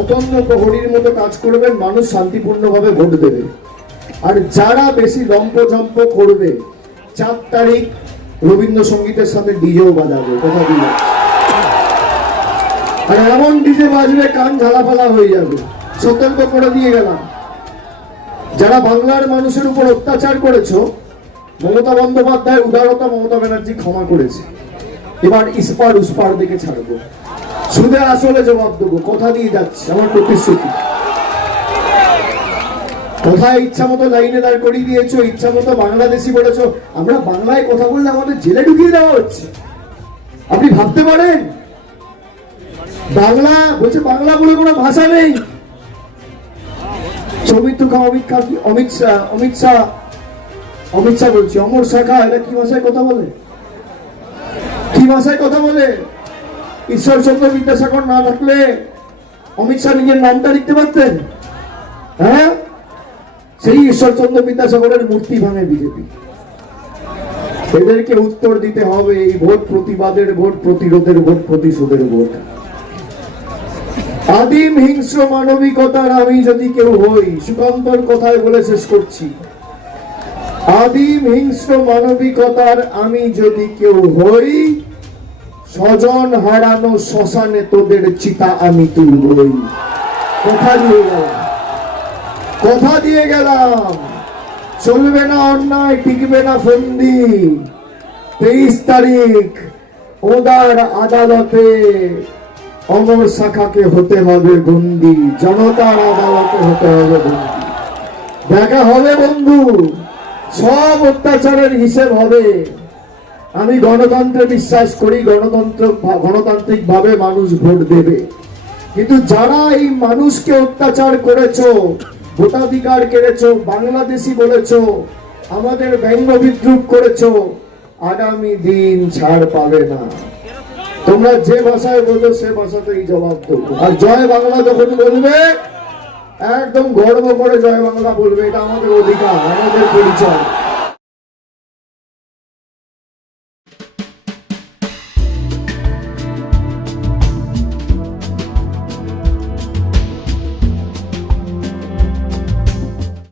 অতন্য প্রহরীর মতো কাজ করবেন, মানুষ শান্তিপূর্ণভাবে ভোট দেবে। আর যারা বেশি লম্পঝম্প করবে 4 তারিখ রবীন্দ্রসঙ্গীতের সাথে ডিজেও বাজাবে, কথা দিল। আর এমন ডিজে বাজবে কান ঝালাফালা হয়ে যাবে, সতর্ক করে দিয়ে গেলাম। যারা বাংলার মানুষের উপর অত্যাচার করেছো, মমতা বন্দ্যোপাধ্যায় উদারতা, মমতা ব্যানার্জি ক্ষমা করেছে। এবার ইস্পার উস্পার দিকে ছাড়বো, সুদে আসলে জবাব দেবো, কথা দিয়ে যাচ্ছে, আমার প্রতিশ্রুতি। কোথায় ইচ্ছা মতো লাইনে দাঁড় করিয়ে দিয়েছো, ইচ্ছা মতো বাংলাদেশি বলেছো। আমরা বাংলায় কথা বললে আমাদের জেলে ঢুকিয়ে দেওয়া হচ্ছে, আপনি ভাবতে পারেন? বাংলা বলছে, বাংলা বলে কোনো ভাষা নেই। সৌমিত্র খা, অমিত শাহ বলছি, অমর শাখা, এরা কি ভাষায় কথা বলে? কি ভাষায় কথা বলে? ঈশ্বরচন্দ্র বিদ্যাসাগর না থাকলে অমিত শাহ নিজের নামটা লিখতে পারতেন? হ্যাঁ, সেই ঈশ্বরচন্দ্র বিদ্যাসাগরের মূর্তি ভাঙে বিজেপি। এদেরকে উত্তর দিতে হবে। এই ভোট প্রতিবাদের ভোট, প্রতিরোধের ভোট, প্রতিশোধের ভোট। আদিম হিংস্র মানবিকতার আমি যদি কেউ হই, সুকান্তর কথায় বলে শেষ করছি, আদিম হিংস্র মানবিকতার আমি যদি কেউ হই, স্বজন হারানো শ্মশানে তোদের চিতা আমি তুলবই। কথা দিয়ে গেলাম, চলবে না অন্যায়, টিকবে না ফন্দি। 23 তারিখ ওদার আদালতে অমর শাখাকে হতে হবে বন্দী, জনতার আদালতে হতে হবে বন্দী। দেখা হবে বন্ধু, সব অত্যাচারের হিসেব হবে। আমি গণতন্ত্রে বিশ্বাস করি, গণতান্ত্রিক ভাবে মানুষ ভোট দেবে। কিন্তু যারা এই মানুষকে অত্যাচার করেছো, ভোটাধিকার কেড়েছো, বাংলাদেশি বলেছো, আমাদের ব্যঙ্গ বিদ্রুপ করেছো, আগামী দিন ছাড় পাবে না। তোমরা যে ভাষায় বলো সে ভাষাতেই জবাব দেবো। আর জয় বাংলা যখন বলবে, একদম গর্ব করে জয় বাংলা বলবে, এটা আমাদের অধিকার, আমাদের পরিচয়।